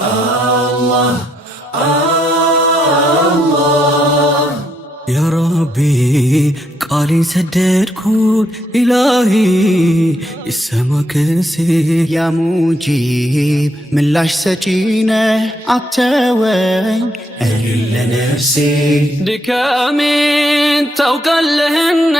الله الله يا ربي قالي سددكون إلهي السماك سير يا مجيب من لاش سجينة عتوين أهل لنفسي دكامين توكلهن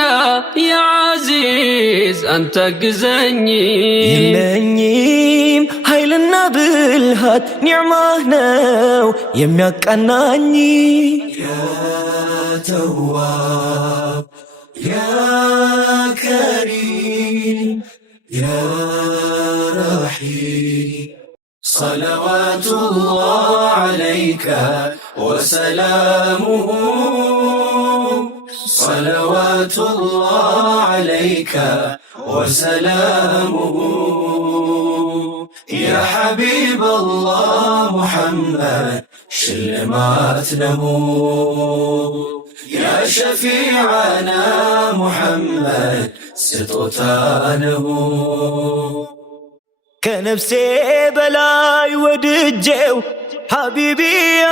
يا عزيز أنت قزني يلنيم هايلنا بالهات نعمه يمياك أناني يا تواب يا كريم يا رحيم صلوات الله عليك وسلامه صلوات الله عليك وسلامه يا حبيب الله محمد شلمات له يا شفيعنا محمد ستوتانه كنفسي بلاي ودجو حبيبي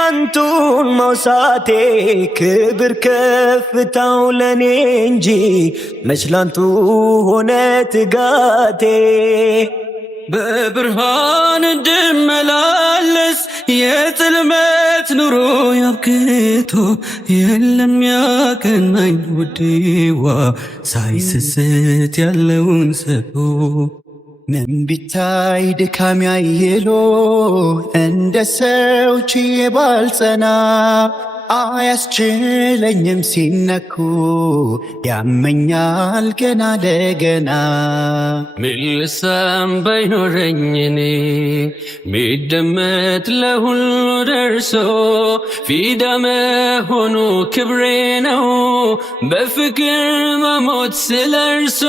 أنتون موساتي كبر كفتاو لننجي مجلانتو هنا تقاتي ببرهان الدملالس يتلمت نورو يبكيتو يلم ياكنين وديوا سايسست يالون سبو من بتاي دكام يايلو عند سوچي بالصنا አያስችለኝም ሲነኩ ያመኛል ገና ለገና ሚልሰም ባይኖረኝ እኔ ሚደመጥ ለሁሉ ደርሶ ፊዳ መሆኑ ክብሬ ነው በፍቅር መሞት ስለርሶ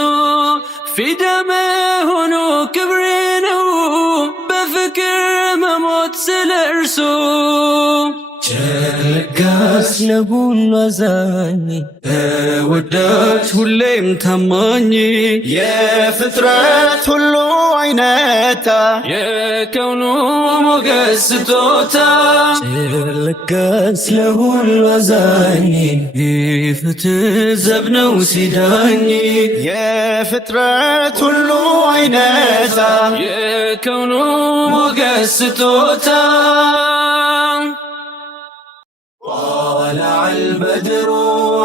ፊዳ መሆኑ ክብሬ ነው በፍቅር መሞት ስለርሶ ቸለጋስ ለሁሉ አዛኝ ተወዳጅ ሁሌም ታማኝ የፍጥረት ሁሉ አይነታ የከውኑ ሞገስ ስጦታ ቸለጋስ ለሁሉ አዛኝ ፍትህ ዘብ ነው ሲዳኝ የፍጥረት ሁሉ አይነታ የከውኑ ሞገስ ስጦታ طلع البدر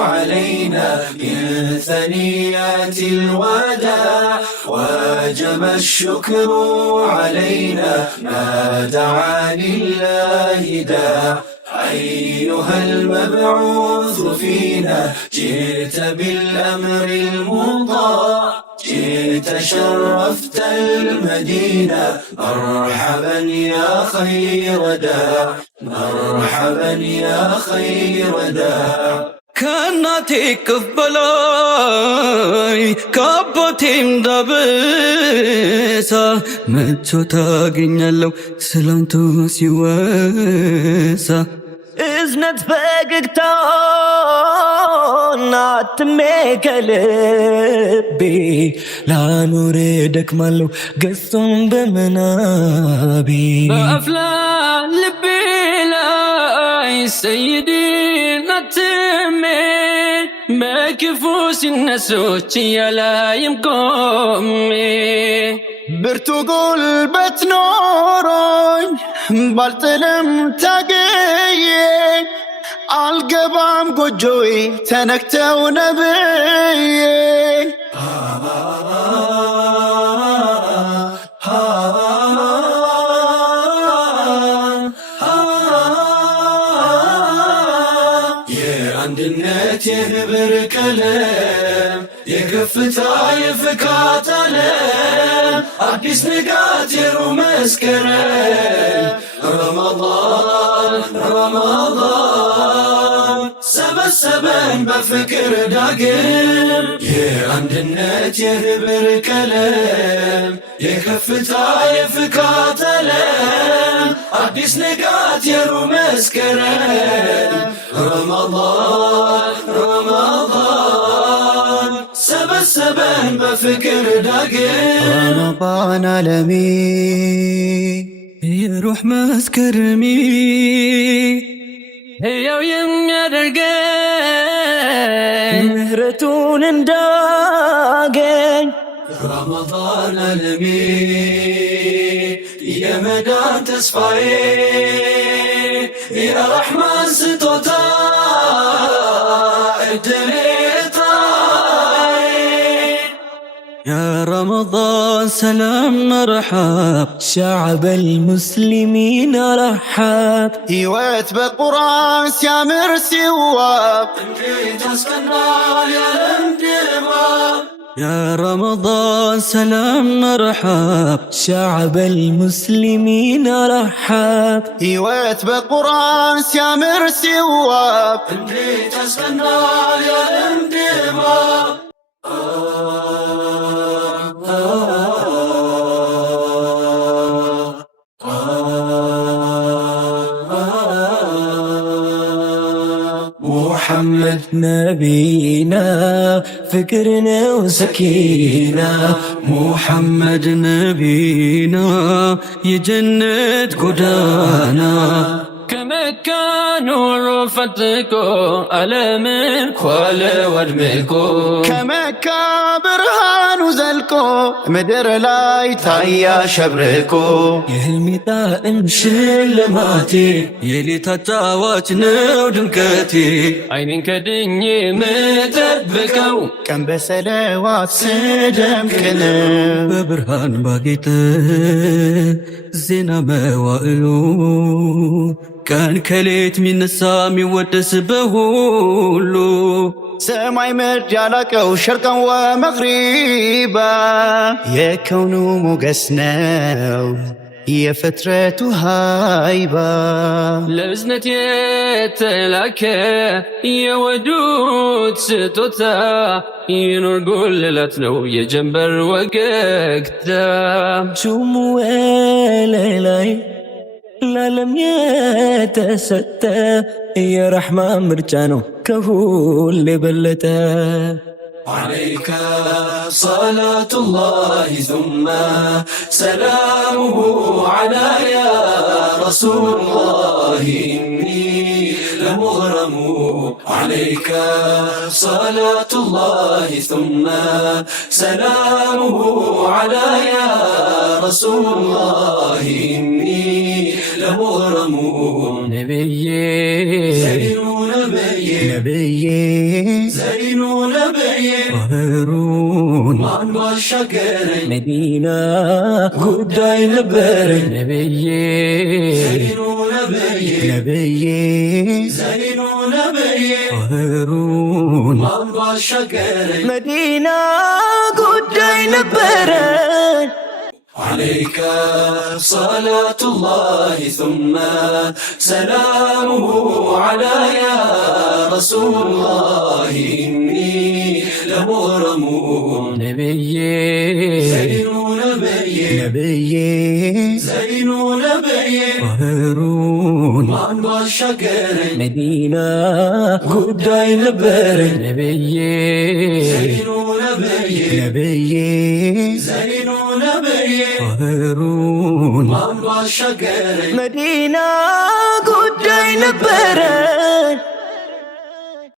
علينا من ثنيات الوداع وجب الشكر علينا ما دعا لله داع أيها المبعوث فينا جئت بالأمر المطاع جئت شرفت المدينة مرحبا يا خير داع مرحبا يا خير داع ከእናቴ እቅፍ በላይ ከአባቴም ዳበሳ መጥቶ ታገኛለሁ ስላንቱ ሲወሳ እዝነት ፈገግታና አትሜ ከልቤ ላኖር ደክማለሁ ገጹን በመናቤ በአፍላ ልቤ ላይ ሰይድን አትሜ በክፉ ሲነሶች ያላይም ቆሜ ብርቱ ጉልበት ኖሮኝ ባልጥልም ታግዬ አልገባም ጎጆዬ ተነክተው ነብዬ የአንድነት የህብር ቀለም የከፍታ የፍካት ዓለም አዲስ ንጋት የሩህ መስከረም ረመዳን ረመዳን ሰበሰበን በፍቅር ዳግም የአንድነት የህብር ቀለም የከፍታ የፍካት ዓለም አዲስ ንጋት የሩህ መስከረም ረመዳን ረመዳን ሰበሰበን በፍቅር ዳግም ረመዳን ዓለሜ ብሩህ መስከረሜ ሕያው የሚያደርገኝ ምህረቱን እንዳገኝ ረመዳን ዓለሜ የመዳን ተስፋዬ የረሕማን ስጦታ እድሌ يا رمضان سلام مرحب شعب المسلمين رحب ሕይወት በቁርአን ሲያምር ሲዋብ እንዴት ያስቀናል የዓለም ድባብ يا رمضان سلام مرحب شعب المسلمين رحب ሕይወት በቁርአን ሲያምር ሲዋብ እንዴት ያስቀናል የዓለም ድባብ محمد نبينا فكرنا وسكينة محمد نبينا يجنة قدانا كمكة نور فتكو ألمك ولا ودمكو ከመካ ብርሃኑ ዘልቆ ምድር ላይ ታያ ሸብርቆ የህልሜ ጣዕም ሽልማቴ የሌት አጫዋች ነው ድምቀቴ አይኔን ከድኜ ምጠብቀው ቀን በሰለዋት ስደምቅ ነው በብርሃን ባጌጠ ዜና መዋዕሉ ቀን ከሌት ሚነሳ ሚወደስ በሁሉ ሰማይ ምድር ያላቀው ሸርቀን ወመግሪባ የከውኑ ሞገስ ነው የፍጥረቱ ሃይባ ለእዝነት የተላከ የወዱት ስጦታ ይኑር ጉልላት ነው የጀንበር ወገግታ ሹሙ ወለላይ ለዓለም የተሰጠ የረሕማን ምርጫ ነው ከሁሉ የበለጠ عليك صلاة الله ثم سلامه على يا رسول الله إني لمغرم عليك صلاة الله ثم سلامه على يا رسول الله إني لمغرم ነብዬ زين نبي ነብዬ زين نبي ባህሩን ማን ባሻገረኝ መዲና ጉዳይ ነበረኝ ነብዬ ዘይኑ ነብዬ ነብዬ ዘይኑ ነብዬ ባህሩን ማን ባሻገረኝ መዲና ጉዳይ ነበረኝ عليك صلاة الله ثم سلامه على يا رسول الله إني لمغرم ነብዬ زين نبي ነብዬ زين نبي ባህሩን ማን ባሻገረኝ መዲና ጉዳይ ነበረኝ ነብዬ ዘይኑ ነብይ ነብዬ ዘይኑ ነብይ ባህሩን ማን ባሻገረኝ መዲና ጉዳይ ነበረኝ